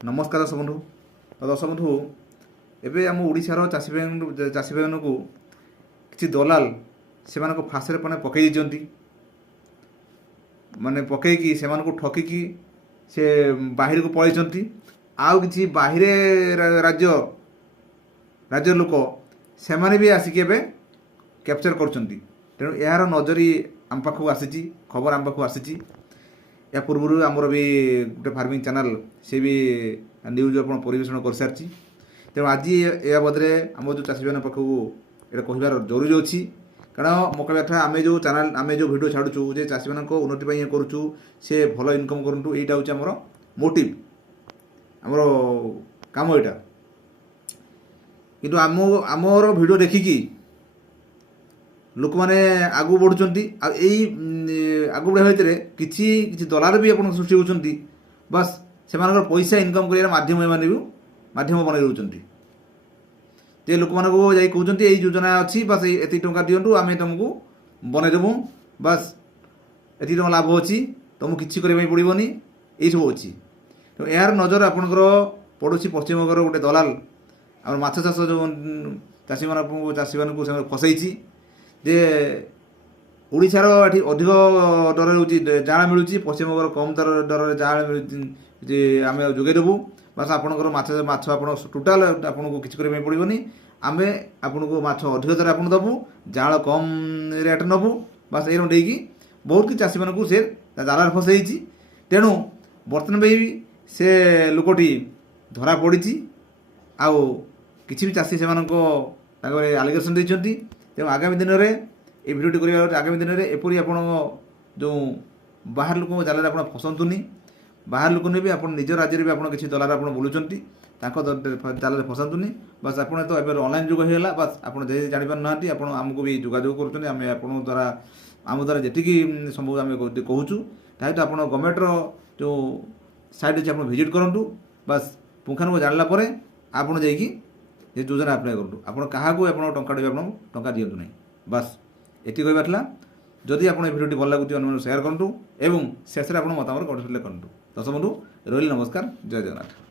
नमस्कार दर्शक बंधु। तो दर्शक बंधु एवं आम ओडार चाषी भाई को किसी दलाल से फाँस पकई देती माने पकईकी से ठकिकी से बाहर को पलैंती आउ कि बाहर राज्य राज्य लोक से भी आसिक कैप्चर कर तेणु यार नजरी आम पाखक आसी खबर आम पाखक आसी या पूर्व आमर भी गोटे फार्मिंग चैनल से भी न्यूज आप परिवेषण कर सारी तेणु आज या बदले आम जो चाषी भाई पाखक ये कहबार जरूरी अच्छी कारण मो कहता आम जो चैनल आम जो भिड छाड़ू जे चाषी मान उन्नति ये करूँ से भल इनकम करूँ यहाँ हूँ आमर मोटिव आमर काम यहाँ किंतु आमर भिड देखिकी लोक मैंने आगू बढ़ुंट आगू बढ़ा भितर किसी दलाल भी आप सृष्टि होती बस से पैसा इनकम कर माध्यम मैंने भी माध्यम बन रोच लोक मानक कहते यही योजना अच्छी बस ये टंका दिंटू आम तुमको बनईदेमु बस ये लाभ अच्छी तुमको किसी करने पड़ोनी यही सब अच्छी तो यार नजर आपंकर पड़ोसी पश्चिमबंगर गोटे दलाल आम माछ चाष जो चाषी मानक फसई जे ओडिशार ये अधिक दर हो जाँच मिलूँ पश्चिमबंगर कम दर जाँच मिलूँ आम जोगेदेबू बस आपंकर माछ टोटाल आपको किसी करने पड़ोनी आम आपको माछ अधिक दर आप देवु जाल कम रेट नबू बस ये देकी बहुत कि चाषी मानक से जाल फसई तेणु बर्तमान भी से लोकटी धरा पड़ी आउ किसी भी चाषी से आलिगेसन देती तेणु आगामी दिन में ये भिडियोटी कर आगामी दिन में एपरी आप जो बाहर लोक जाल आप फसंतुनि बाहर लोक भी आप निज राज्य में आप किसी दलाल आप बुलूँच जाल फसातुनि बस आप तो ऑनलाइन जुग होगा बस आप जापार ना आमको भी जोगाजोग कर द्वारा आम द्वारा जी संभव आम कहूँ ताकि आप गवर्नमेंटर जो साइट अच्छे आप भिजिट करूँ बस पुंखानुपुंख जानला आप ये योजना आप्लाय करूँ आप क्या टंका दिंतु ना बस ये कहला जदि आप भिडियो भल लगुच अन्य शेयर करूँ और शेष में आप मतामत कमेंट करूँ। दर्शक बंधु रही नमस्कार जय जगन्नाथ।